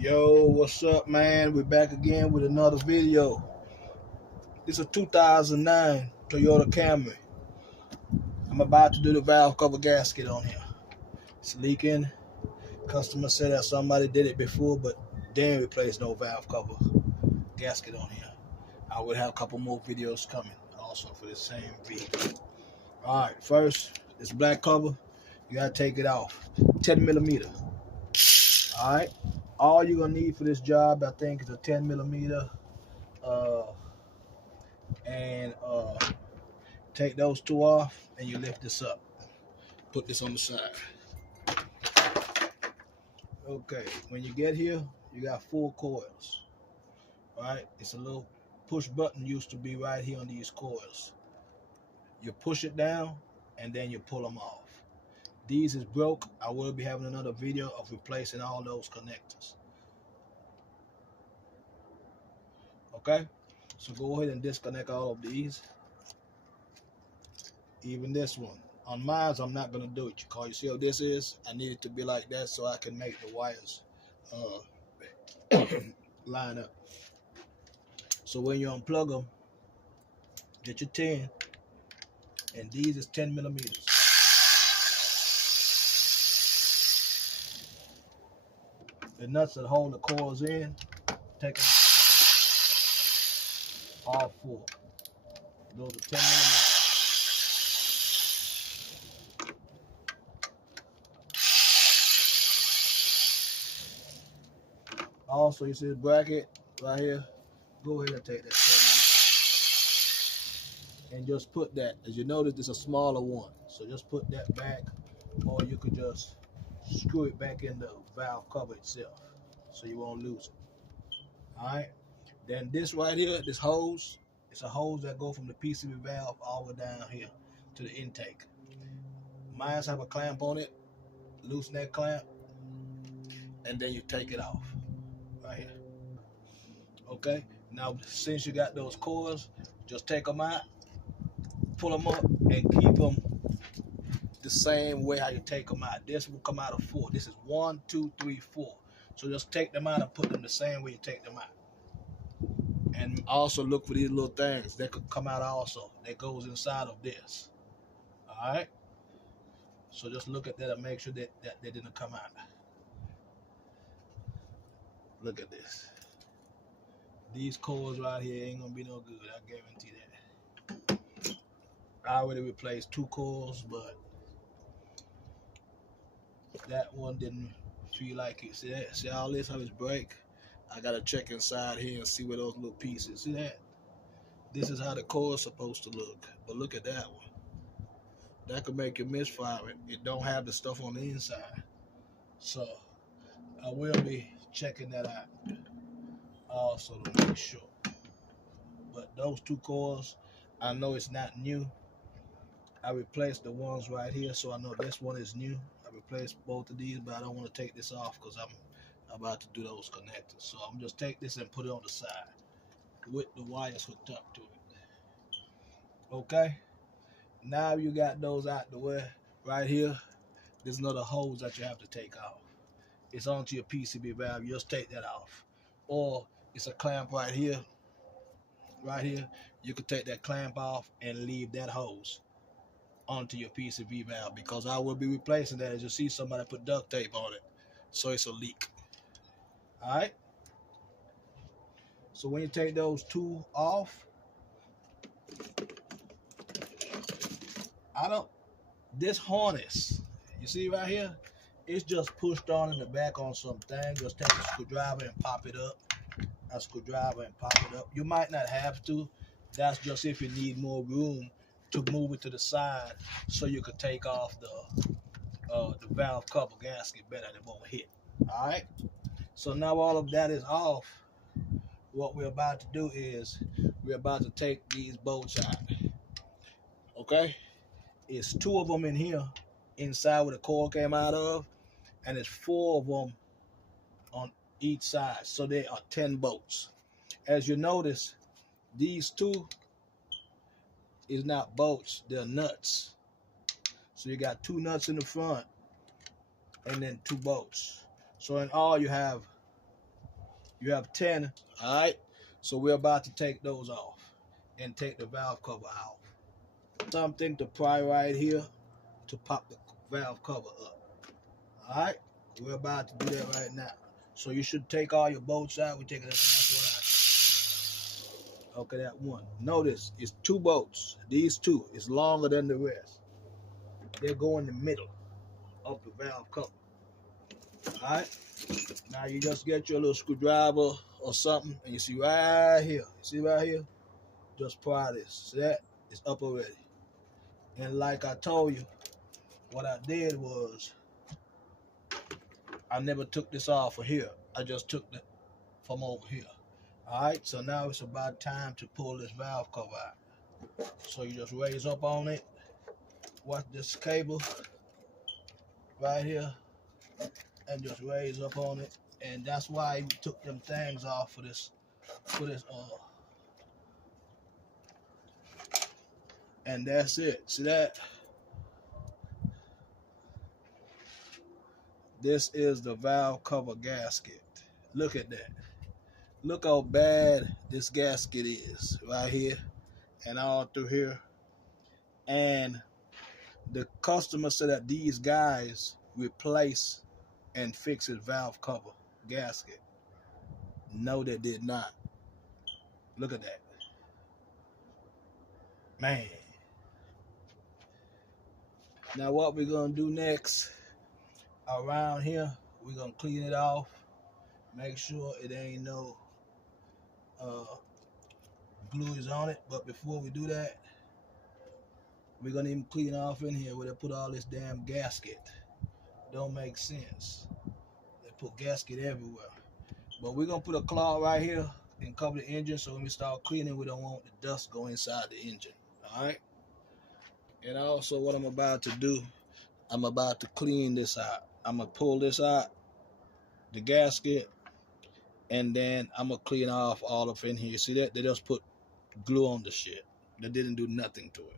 Yo, what's up, man? We're back again with another video. This is a 2009 Toyota Camry. I'm about to do the valve cover gasket on here. It's leaking. Customer said that somebody did it before, but they didn't replace no valve cover gasket on here. I will have a couple more videos coming also for the same vehicle. All right, first, this black cover, you gotta take it off. 10 millimeter. All right. All you're gonna need for this job, I think, is a 10 millimeter. And take those two off, and you lift this up. Put this on the side. Okay, when you get here, you got 4 coils. All right, it's a little push button used to be right here on these coils. You push it down, and then you pull them off. These is broke. I will be having another video of replacing all those connectors. Okay, so go ahead and disconnect all of these. Even this one. On mine, I'm not going to do it. You see how this is? I need it to be like that so I can make the wires line up. So when you unplug them, get your 10, and these is 10 millimeters. The nuts that hold the coils in, take them all 4. Those are 10 millimeters. Also, you see this bracket right here? Go ahead and take that 10 and just put that. As you notice, it's a smaller one. So just put that back, or you could just screw it back in the valve cover itself so you won't lose it. Alright, then this right here, this hose, it's a hose that go from the PCB valve all the way down here to the intake. Mine have a clamp on it, loosen that clamp, and then you take it off right here. Okay, now since you got those coils, just take them out, pull them up, and keep them the same way how you take them out. This will come out of 4. This is 1, 2, 3, 4. So just take them out and put them the same way you take them out. And also look for these little things that could come out also. That goes inside of this. All right. So just look at that and make sure that they didn't come out. Look at this. These coils right here ain't gonna be no good. I guarantee that. I already replaced 2 coils, but that one didn't feel like it. See that? See all this how it's break? I gotta check inside here and see where those little pieces. See that? This is how the coil is supposed to look. But look at that one. That could make you misfire it. It don't have the stuff on the inside. So I will be checking that out also to make sure. But those 2 coils, I know it's not new. I replaced the ones right here, so I know this one is new. I replaced both of these, but I don't want to take this off because I'm about to do those connectors. So I'm just take this and put it on the side with the wires hooked up to it. Okay, now you got those out the way. Right here, there's another hose that you have to take off. It's onto your PCB valve. You just take that off. Or it's a clamp right here. Right here, you could take that clamp off and leave that hose onto your PCB valve, because I will be replacing that. As you see, somebody put duct tape on it, so it's a leak. All right. So when you take those 2 off, this harness, you see right here, it's just pushed on in the back on something. Just take a screwdriver and pop it up. A screwdriver and pop it up. You might not have to. That's just if you need more room to move it to the side so you could take off the valve cover gasket better and it won't hit. All right. So now all of that is off. What we're about to do is we're about to take these bolts out. Okay. It's 2 of them in here inside where the coil came out of, and it's 4 of them on each side. So there are 10 bolts. As you notice, these 2 is not bolts, they're nuts. So you got 2 nuts in the front and then 2 bolts. So in all you have You have 10, all right? So we're about to take those off and take the valve cover out. Something to pry right here to pop the valve cover up, all right? We're about to do that right now. So you should take all your bolts out. We're taking the last one out. Okay, that one. Notice it's 2 bolts. These 2 is longer than the rest. They go in the middle of the valve cover, all right? Now you just get your little screwdriver or something, and you see right here. You see right here? Just pry this. See that? It's up already. And like I told you, what I did was I never took this off of here. I just took it from over here. All right. So now it's about time to pull this valve cover out. So you just raise up on it. Watch this cable right here, and just raise up on it. And that's why we took them things off for this. And that's it. See that? This is the valve cover gasket. Look at that. Look how bad this gasket is right here and all through here. And the customer said that these guys replace and fix his valve cover gasket. No, they did not. Look at that. Man. Now what we're going to do next around here, we're going to clean it off. Make sure it ain't no glue is on it. But before we do that, we're going to even clean off in here where they put all this damn gasket. Don't make sense. They put gasket everywhere. But we're going to put a cloth right here and cover the engine, so when we start cleaning, we don't want the dust go inside the engine. All right? And also what I'm about to do, I'm about to clean this out. I'm going to pull this out, the gasket, and then I'm going to clean off all of in here. You see that? They just put glue on the shit. They didn't do nothing to it.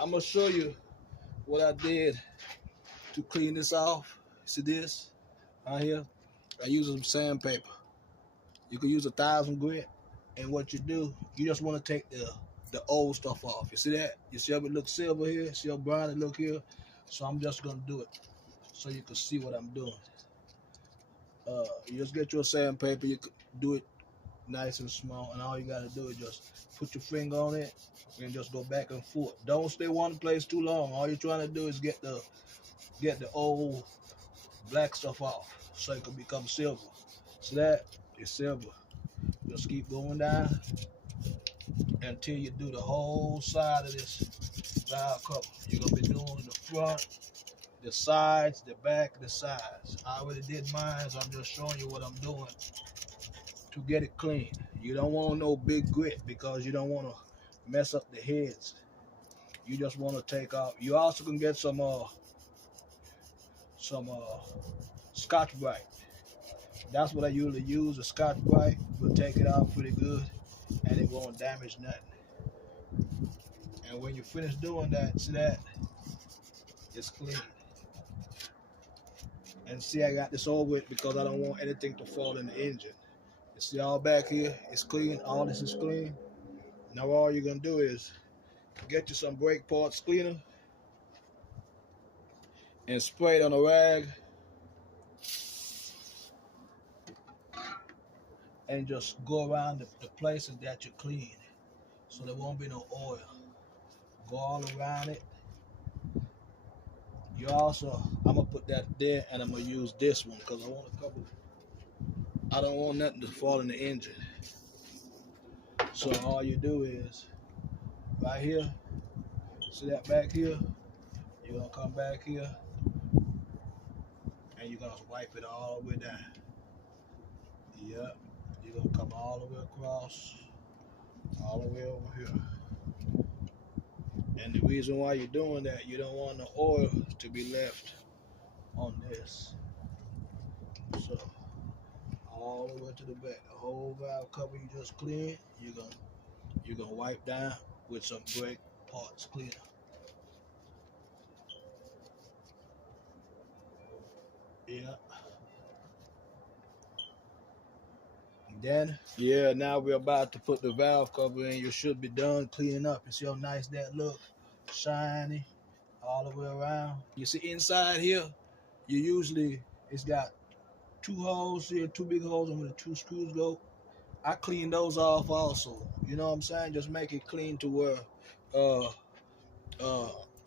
I'm going to show you what I did to clean this off. See this right here? I use some sandpaper. You can use 1,000 grit, and what you do, you just want to take the old stuff off. You see that? You see how it looks silver here? See how brown it look here? So I'm just gonna do it so you can see what I'm doing. You just get your sandpaper. You can do it nice and small, and all you gotta do is just put your finger on it and just go back and forth. Don't stay one place too long. All you're trying to do is get the old black stuff off so it can become silver. See that? It's silver. Just keep going down until you do the whole side of this valve cover. You're going to be doing the front, the sides, the back, the sides. I already did mine, so I'm just showing you what I'm doing to get it clean. You don't want no big grit because you don't want to mess up the heads. You just want to take off. You also can get some Scotch-Brite. That's what I usually use. A Scotch-Brite will take it off pretty good, and it won't damage nothing. And when you finish doing that, see that? It's clean. And see, I got this over with because I don't want anything to fall in the engine. You see all back here, it's clean. All this is clean. Now all you're going to do is get you some brake parts cleaner and spray it on a rag and just go around the places that you clean so there won't be no oil. Go all around it. You also, I'm going to put that there, and I'm going to use this one because I want a couple. I don't want nothing to fall in the engine. So all you do is right here, see that back here? You're going to come back here and you're going to wipe it all the way down. Yep. You're going to come all the way across, all the way over here. And the reason why you're doing that, you don't want the oil to be left on this. So all the way to the back, the whole valve cover you just cleaned, you're gonna wipe down with some brake parts cleaner. Yeah. Then, yeah, now we're about to put the valve cover in. You should be done cleaning up. You see how nice that look? Shiny all the way around. You see inside here, it's got two holes here, two big holes, and where the two screws go. I clean those off also. You know what I'm saying? Just make it clean to where, uh,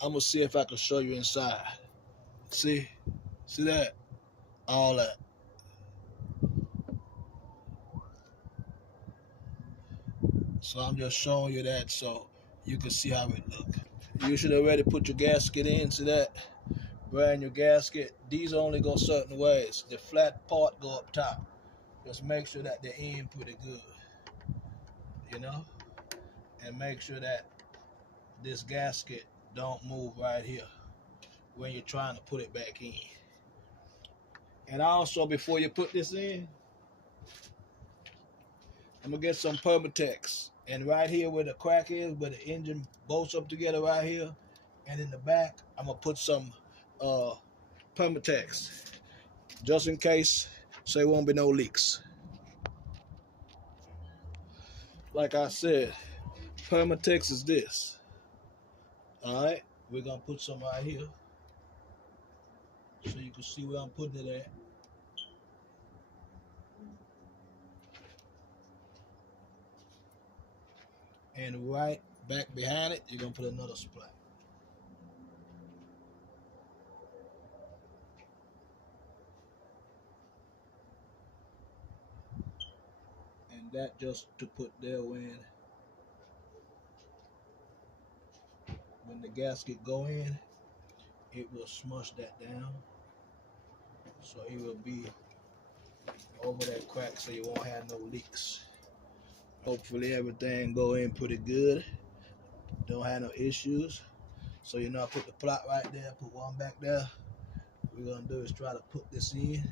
I'm gonna see if I can show you inside. See that? All that. So I'm just showing you that so you can see how it look. You should already put your gasket in. See that? Brand new gasket. These only go certain ways. The flat part go up top. Just make sure that they're in pretty good. You know? And make sure that this gasket don't move right here when you're trying to put it back in. And also, before you put this in, I'm gonna get some Permatex. And right here where the crack is, where the engine bolts up together right here, and in the back, I'm gonna put some Permatex, just in case, so there won't be no leaks. Like I said, Permatex is this. All right, we're gonna put some right here, so you can see where I'm putting it at. And right back behind it, you're gonna put another splat. And that just to put there when the gasket go in, it will smush that down. So it will be over that crack so you won't have no leaks. Hopefully everything go in pretty good. Don't have no issues. So you know I put the plot right there, put one back there. What we're gonna do is try to put this in.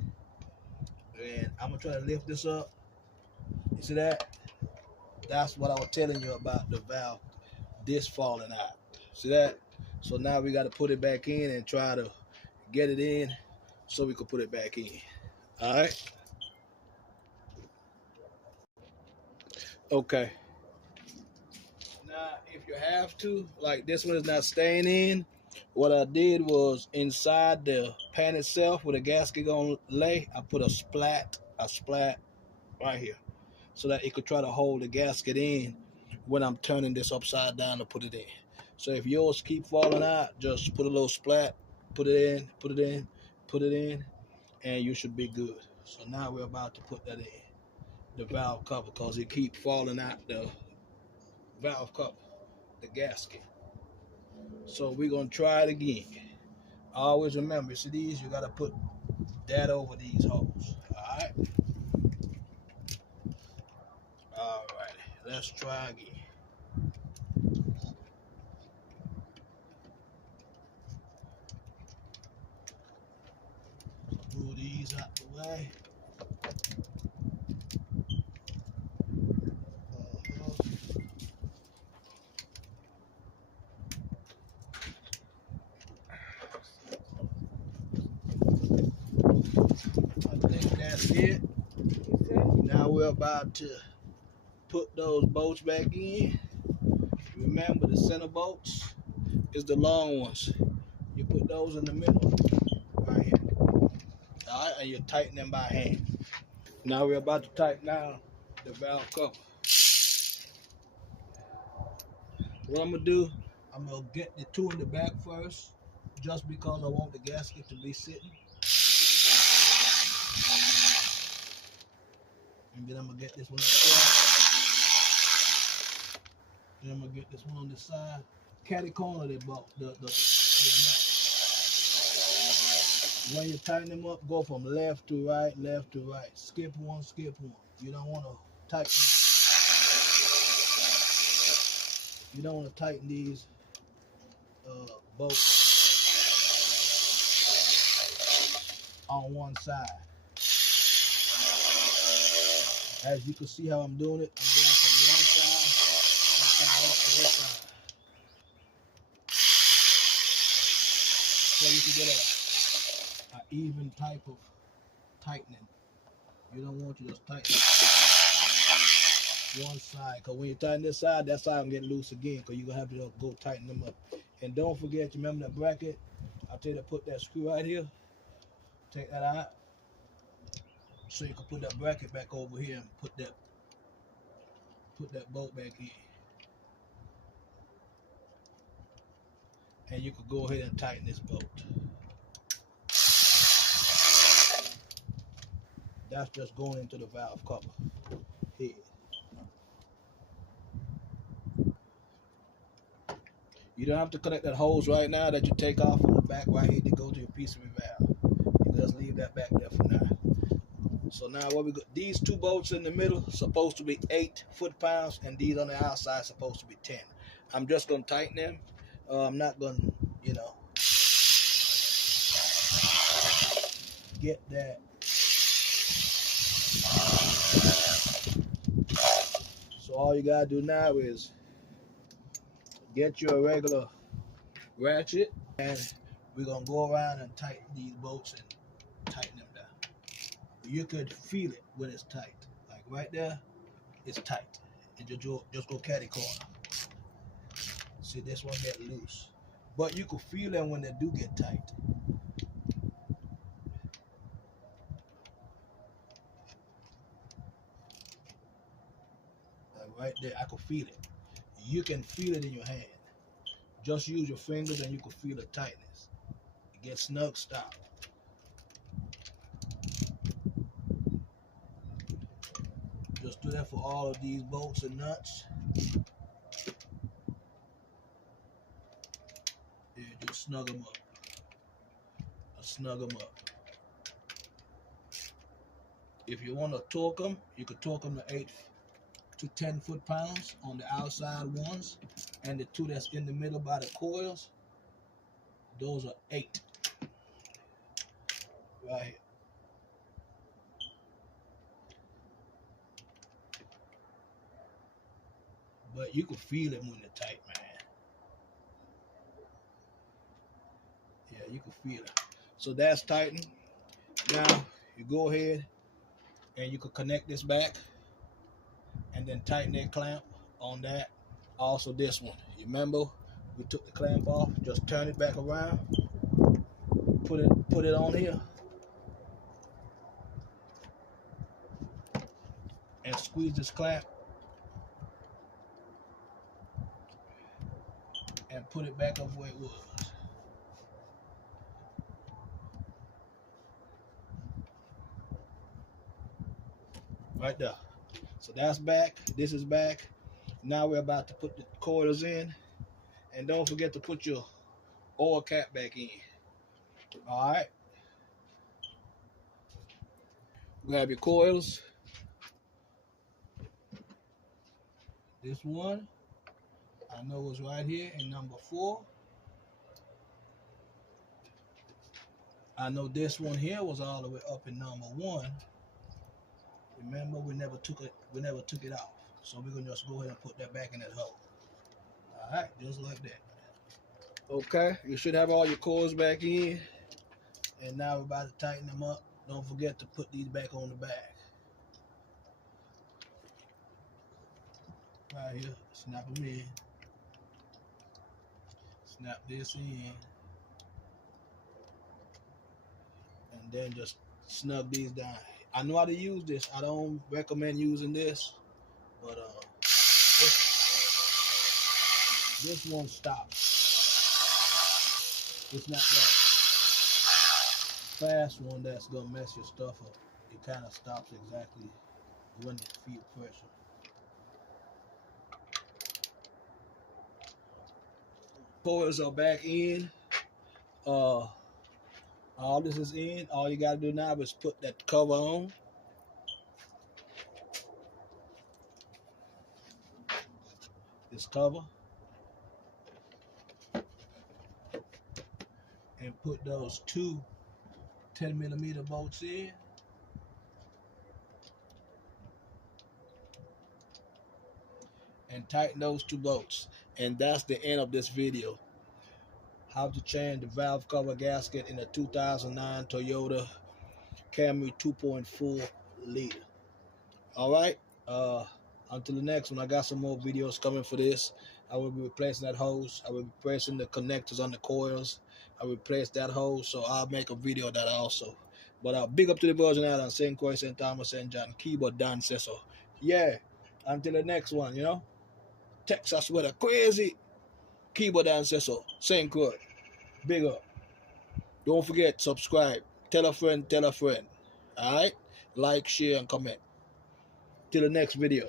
And I'm gonna try to lift this up. You see that? That's what I was telling you about the valve disc falling out. See that? So now we got to put it back in and try to get it in so we can put it back in. All right? Okay. Now, if you have to, like this one is not staying in, what I did was inside the pan itself where the gasket gonna lay, I put a splat right here so that it could try to hold the gasket in when I'm turning this upside down to put it in. So if yours keep falling out, just put a little splat, put it in, put it in, put it in, and you should be good. So now we're about to put that in, the valve cover, because it keep falling out the valve cover, the gasket. So we're gonna try it again. Always remember, see these, you gotta put that over these holes. Alright? Alright, let's try again. Move these out the way. I think that's it. Now we're about to put those bolts back in. Remember, the center bolts is the long ones. You put those in the middle, right here. All right, and you tighten them by hand. Now we're about to tighten down the valve cover. What I'm gonna do, I'm gonna get the two in the back first, just because I want the gasket to be sitting. And then I'm gonna get this one up there. Then I'm gonna get this one on this side. Catty corner the bolt, the nut. When you tighten them up, go from left to right, left to right. Skip one, skip one. You don't want to tighten. You don't want to tighten these bolts on one side. As you can see how I'm doing it, I'm going from one side and come back to this side. So you can get an even type of tightening. You don't want to just tighten it. one side, because when you tighten this side, that side will get loose again, because you're going to have to go tighten them up. And don't forget, you remember that bracket? I'll tell you to put that screw right here, take that out, so you can put that bracket back over here and put that bolt back in. And you can go ahead and tighten this bolt. That's just going into the valve cover head. You don't have to connect that hose right now that you take off from the back right here to go to your PCV valve. You just leave that back there for now. So now what we got, these two bolts in the middle supposed to be 8 foot-pounds, and these on the outside supposed to be 10. I'm just gonna tighten them. I'm not gonna, get that. So all you gotta do now is get your regular ratchet, and we're gonna go around and tighten these bolts and tighten them down. You could feel it when it's tight. Like right there, it's tight. And just go catty corner. See, this one get loose. But you can feel them when they do get tight. Like right there, I can feel it. You can feel it in your hand. Just use your fingers and you can feel the tightness. It gets snug, stop. Just do that for all of these bolts and nuts. Yeah, just snug them up. Snug them up. If you want to torque them, you could torque them to 8 to 10 foot-pounds on the outside ones, and the two that's in the middle by the coils, those are 8 right here. But you can feel it when they're tight, man. Yeah, you can feel it. So that's tightened. Now you go ahead and you can connect this back and then tighten that clamp on that. Also this one. You remember we took the clamp off, just turn it back around, put it on here, and squeeze this clamp and put it back up where it was. Right there. So that's back. This is back. Now we're about to put the coils in. And don't forget to put your oil cap back in. Alright. Grab your coils. This one, I know it's right here in number 4. I know this one here was all the way up in number 1. Remember, we never took it off. So we're gonna just go ahead and put that back in that hole. Alright, just like that. Okay, you should have all your coils back in. And now we're about to tighten them up. Don't forget to put these back on the back. Right here, snap them in. Snap this in. And then just snug these down. I know how to use this. I don't recommend using this, but this one stops. It's not that fast one that's gonna mess your stuff up. It kind of stops exactly when you feel pressure. Coils are back in. All this is in. All you gotta do now is put that cover on. This cover. And put those 2 10mm bolts in. And tighten those 2 bolts. And that's the end of this video. How to change the valve cover gasket in a 2009 Toyota Camry 2.4 liter. All right. Until the next one, I got some more videos coming for this. I will be replacing that hose. I will be replacing the connectors on the coils. I will replace that hose, so I'll make a video of that also. But big up to the Virgin Islands, St. Croix, St. Thomas, St. John, keyboard Dan says so. Yeah, until the next one, Texas weather crazy. Keyboard Dan says so. St. Croix, big up. Don't forget, subscribe. Tell a friend, tell a friend. Alright? Like, share, and comment. Till the next video.